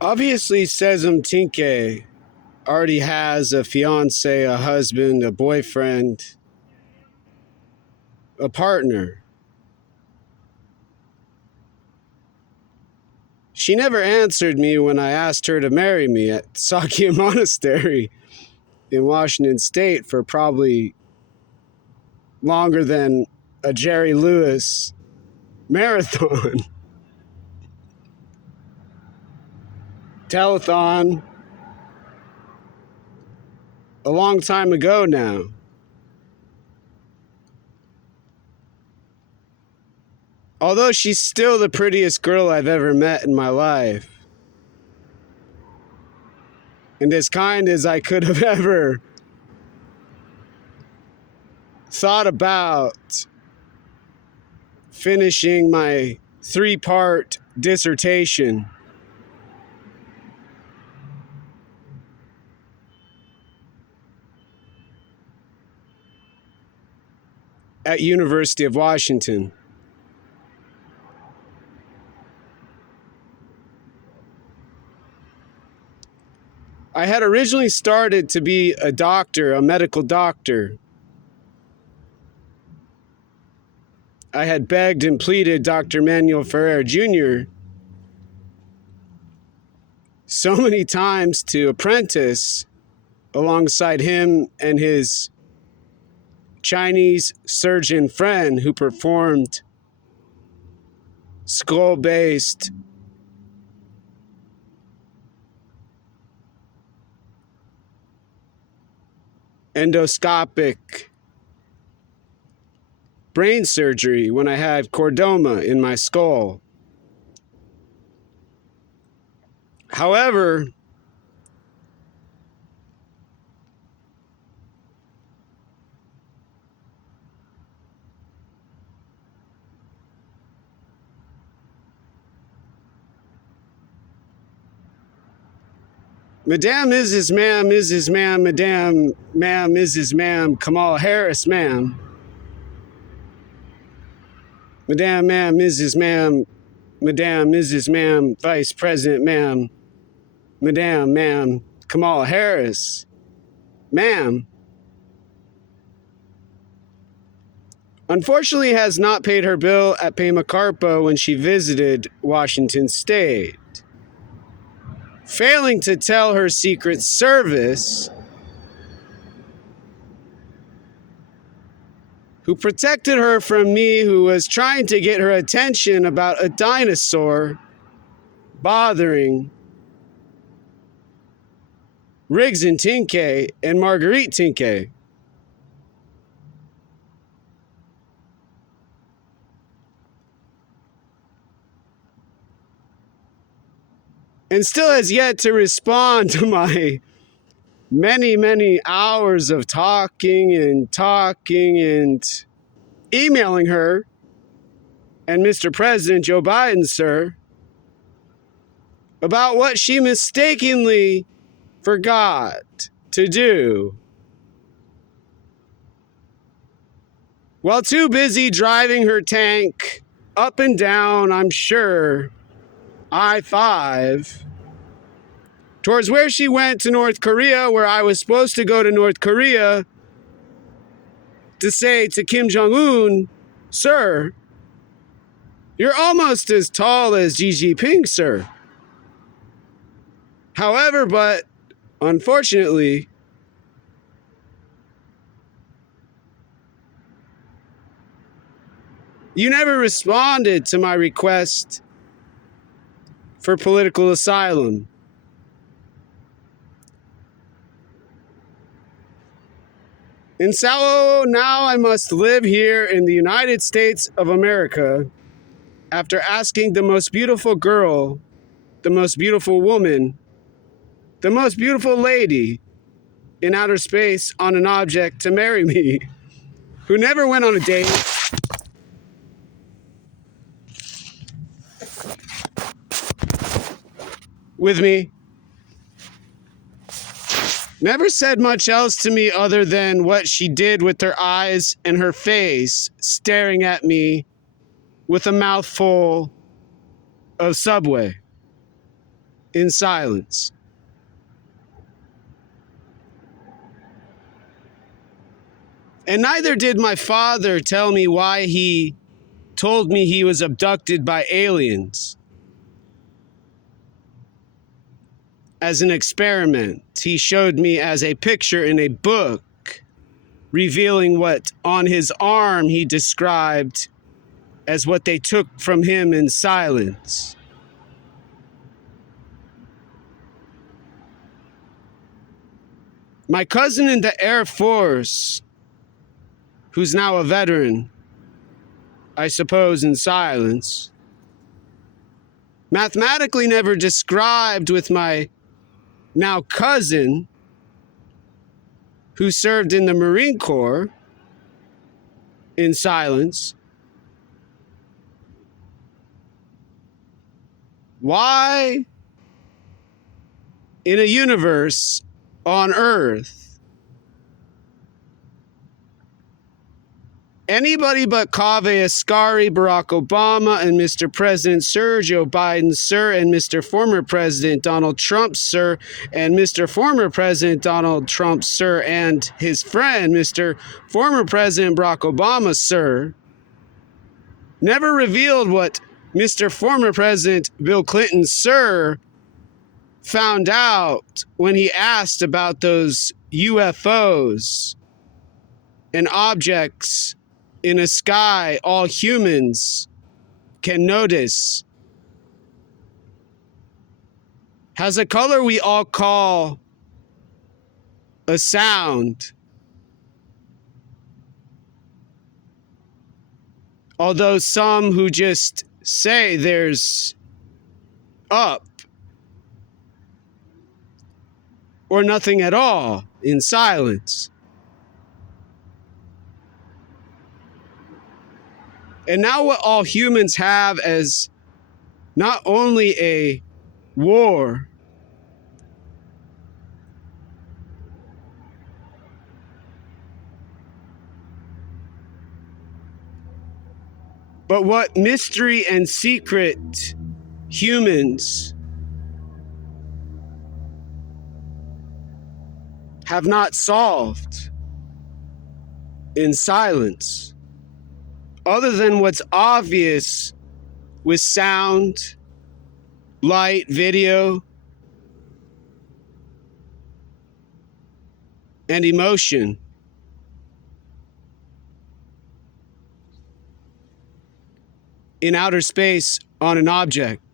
Obviously, Sesam Tinke already has a fiance, a husband, a boyfriend, a partner. She never answered me when I asked her to marry me at Sakya Monastery in Washington State for probably longer than a Jerry Lewis marathon. Telethon. A long time ago now. Although she's still the prettiest girl I've ever met in my life. And as kind as I could have ever thought about finishing my 3-part dissertation. At University of Washington. I had originally started to be a doctor, a medical doctor. I had begged and pleaded Dr. Manuel Ferrer Jr. so many times to apprentice alongside him and his Chinese surgeon friend who performed skull-based endoscopic brain surgery when I had chordoma in my skull. However, Madame Mrs. Ma'am, Mrs. Ma'am, Madame Ma'am, Mrs. Ma'am, Kamala Harris, ma'am. Madame Ma'am, Mrs. Ma'am, Madame Mrs. Ma'am, Vice President, ma'am. Madame Ma'am, Kamala Harris, ma'am. Unfortunately has not paid her bill at Pema Carpo when she visited Washington State. Failing to tell her Secret Service, who protected her from me, who was trying to get her attention about a dinosaur bothering Riggs and Tinke and Marguerite Tinke. And still has yet to respond to my many, many hours of talking and emailing her and Mr. President Joe Biden, sir, about what she mistakenly forgot to do. While too busy driving her tank up and down, I'm sure, I-5, towards where she went to North Korea, where I was supposed to go to North Korea to say to Kim Jong-un, sir, you're almost as tall as Xi Jinping, sir. However, but unfortunately, you never responded to my request for political asylum. And so now I must live here in the United States of America after asking the most beautiful girl, the most beautiful woman, the most beautiful lady in outer space on an object to marry me, who never went on a date, with me, never said much else to me other than what she did with her eyes and her face, staring at me with a mouthful of Subway. in silence. And neither did my father tell me why he told me he was abducted by aliens as an experiment. He showed me as a picture in a book revealing what on his arm he described as what they took from him in silence. My cousin in the Air Force, who's now a veteran, I suppose in silence, mathematically never described with my now cousin, who served in the Marine Corps, in silence, why in a universe on Earth anybody but Kaveh Asghari, Barack Obama, and Mr. President Sir, Joe Biden, sir, and Mr. Former President Donald Trump, sir, and Mr. Former President Donald Trump, sir, and his friend, Mr. Former President Barack Obama, sir, never revealed what Mr. Former President Bill Clinton, sir, found out when he asked about those UFOs and objects in a sky all humans can notice, has a color we all call a sound. Although some who just say there's up or nothing at all in silence. And now what all humans have as not only a war, but what mystery and secret humans have not solved in silence, other than what's obvious with sound, light, video, and emotion. In outer space on an object.